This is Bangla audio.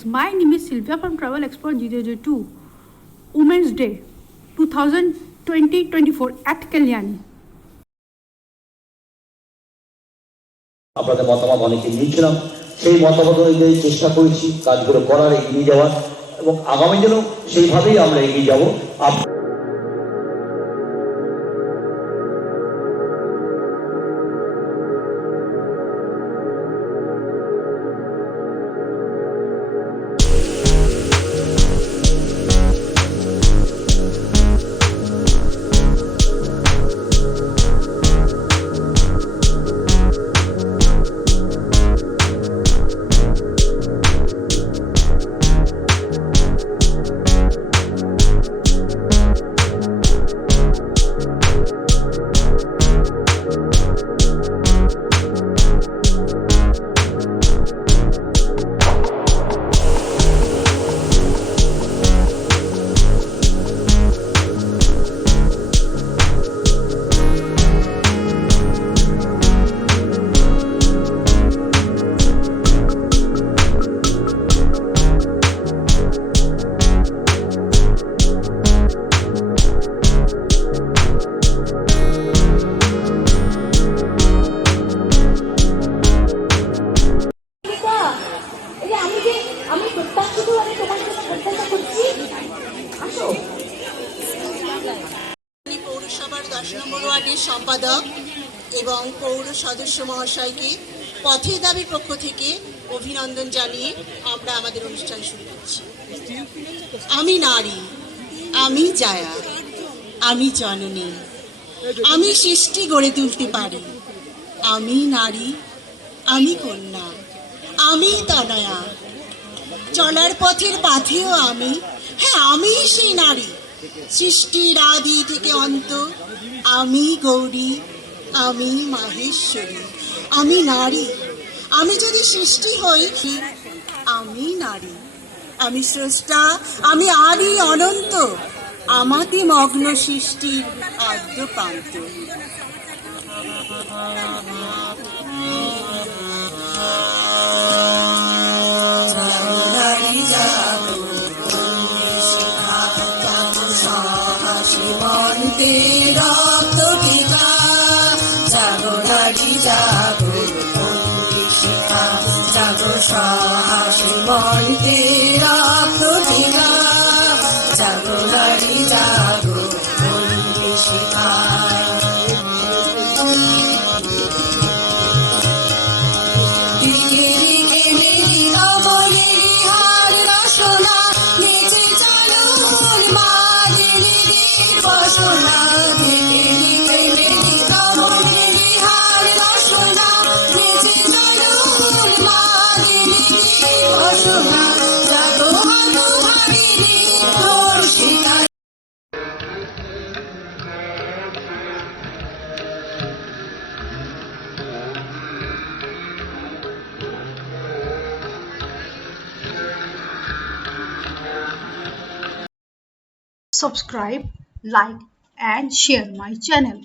Yes, my name is Sylvia from Travel Expo 002, Women's Day 2020-24 at Kalyani. আপনাদের মতামত অনেকে নিয়েছিলাম, সেই মতামত অনুযায়ী চেষ্টা করেছি কাজগুলো করার, এগিয়ে যাওয়ার, এবং আগামী দিনেও সেইভাবেই আমরা এগিয়ে যাব। পৌরসভার 10 নম্বর ওয়ার্ডের সম্পাদক এবং পৌর সদস্য মহাশয়কে পথের দাবির পক্ষ থেকে অভিনন্দন জানিয়ে আমরা আমাদের অনুষ্ঠান শুরু করছি। আমি নারী, আমি জায়া, আমি জননী, আমি সৃষ্টি গড়ে তুলতে পারি। আমি নারী, আমি কন্যা, আমি তনয়া, চলার পথের পাথেও আমি, হ্যাঁ আমি সেই নারী, সৃষ্টির আদি থেকে অন্ত। আমি গৌরী, আমি মাহেশ্বরী, আমি নারী। আমি যদি সৃষ্টি হই, আমি নারী, আমি স্রষ্টা, আমি আদি অনন্ত, আমাতে মগ্ন সৃষ্টির আদ্য প্রান্ত। সীমন্তে রক্ত টিকা, জাগো নারী জাগো বন্দি শিখা, জাগো সাহসী মন্তে রক্ত টিকা, জাগো নারী জাগো বন্দি শিখা। Subscribe, like and share my channel.